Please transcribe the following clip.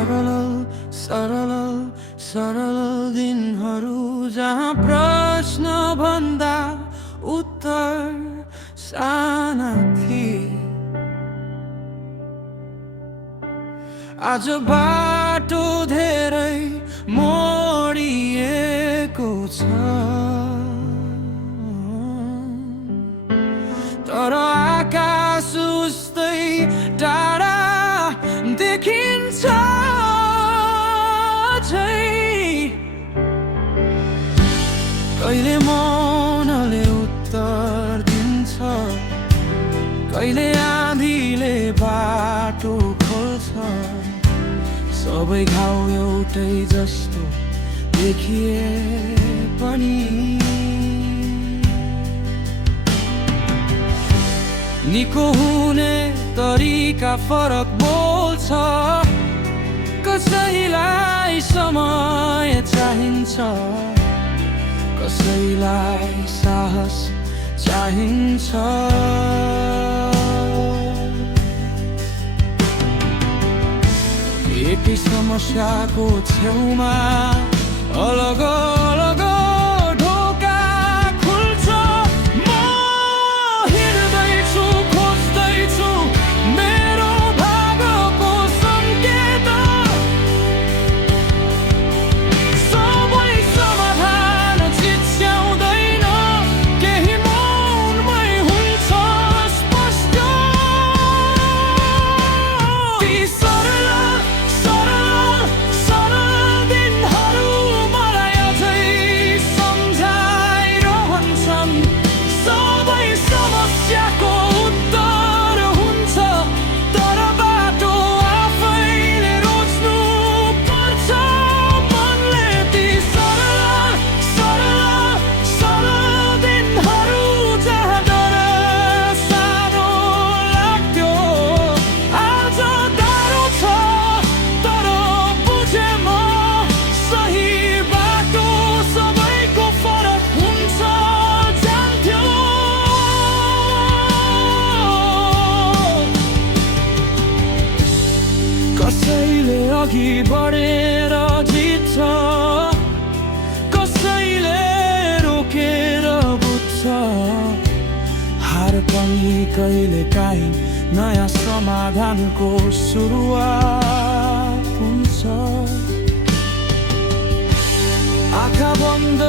सरल सरल सरल दिनहरू जहाँ प्रश्न भन्दा उत्तर साना थिए। आज बाटो धेरै मोडिएको छ, तर आकाश उस्तै टाढा देखिन्छ झै। कहिले मौनले उत्तर दिन्छ, कहिले आँधीले बाटो खोल्छ। सबै घाउ एउटै जस्तो देखिए पनि निको हुने तरिका फरक बोल्छ। कसैलाई समय चाहिन्छ, कसैलाई साहस चाहिन्छ। एकै समस्याको छेउमा अलग अलग ढोका खुल्छ। म हिँड्दैछु, खोज्दैछु मेरो भागको सङ्केत। सबै समाधान चिच्याउँदैन, केही मौनमै हुन्छ स्पष्ट। ती सरल सरल सरल दिनहरू मलाई अझै सम्झाइरहन्छन्। सबै समस्याको उत्तर हुन्छ, तर बाटो आफैले रोज्नु पर्छ। मनले ती सरल सरल सरल दिनहरू जहाँ डर सानो लाग्थ्यो, आज गाह्रो छ। तर बुझे म सही बाटो सबैको फरक हुन्छ जान्थ्यो। कसैले अघि बढेर जित्छ, कसैले रोकेर बुझ्छ। हार पनि कहिलेकाहीँ नयाँ समाधानको सुरुवात हुन्छ। आँखा बन्द